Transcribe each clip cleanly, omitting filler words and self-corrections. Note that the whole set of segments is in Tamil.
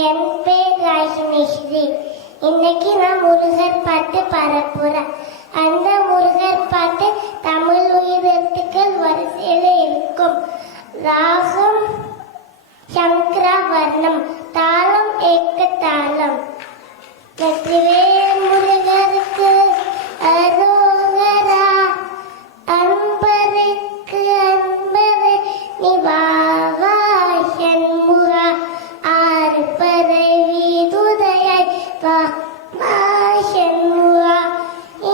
என் பேர் ராஜினிஸ்ரீ. இன்னைக்கு நான் முருகர் பாட்டு பரப்புறேன். அந்த முருகர் பாட்டு தமிழ் உயிரெழுத்துக்கள் வரிசையில இருக்கும். ராகம் சங்கராவர்ணம், தாளம் ஏக்க தாளம். வெற்றிவேல் முருகருக்கு அரோகரா, அன்பருக்கு அன்பரே நிவாவா சண்முகா, ஆர்ப்பரை வீதுதையாய் வா சண்முகா,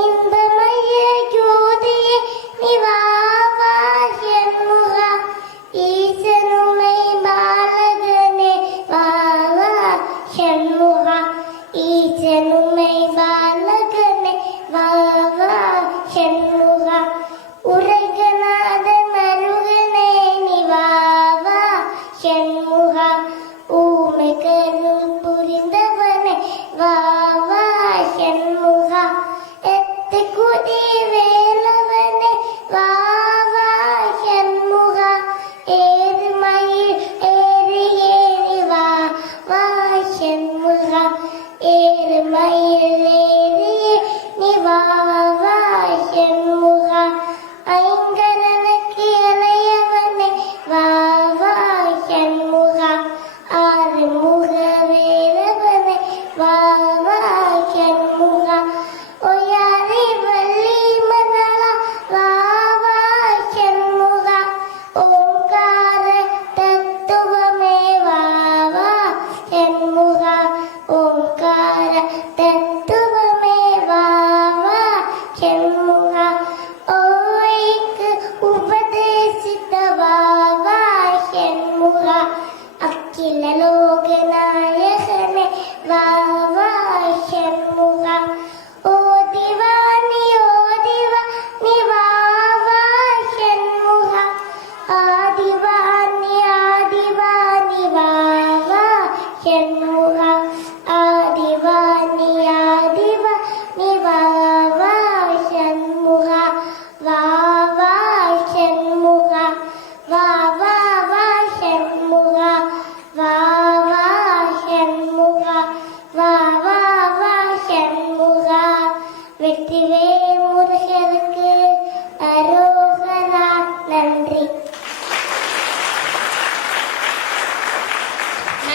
இன்பமய ஜோதியே நிவாவா சண்முகா, ஈசனுமை பாலகனே வாவா சண்முகா, ஈசனுமை பாலகனே வாவா சண்முகா, உரைகநாத மருகனே நிவாவா சண்முகா, ஊமை கருள் புரிந்தவனே வாவா சண்முகா, எத்து குதி வேலவனே வாவா சண்முகா, ஏறுமயில் ஏறி ஏறி வாவா சண்முகா, ஏறுமயில் ஏறி நீ வாவா சண்முகா, ஐங்கரனுக்கு இளையவனே வாவா சண்முகா, ஆறுமுக வேலவனே வாவா சண்முகா, ஒயாரி வள்ளி மணாளா வாவா சண்முகா, ஓங்கார தத்துவமே வாவா சண்முகா, ஓங்கார தத்துவமே வாவா சண்முகா, ஓய்க்கு உபதேசித்த வாவா சண்முகா, அக்கிலலோ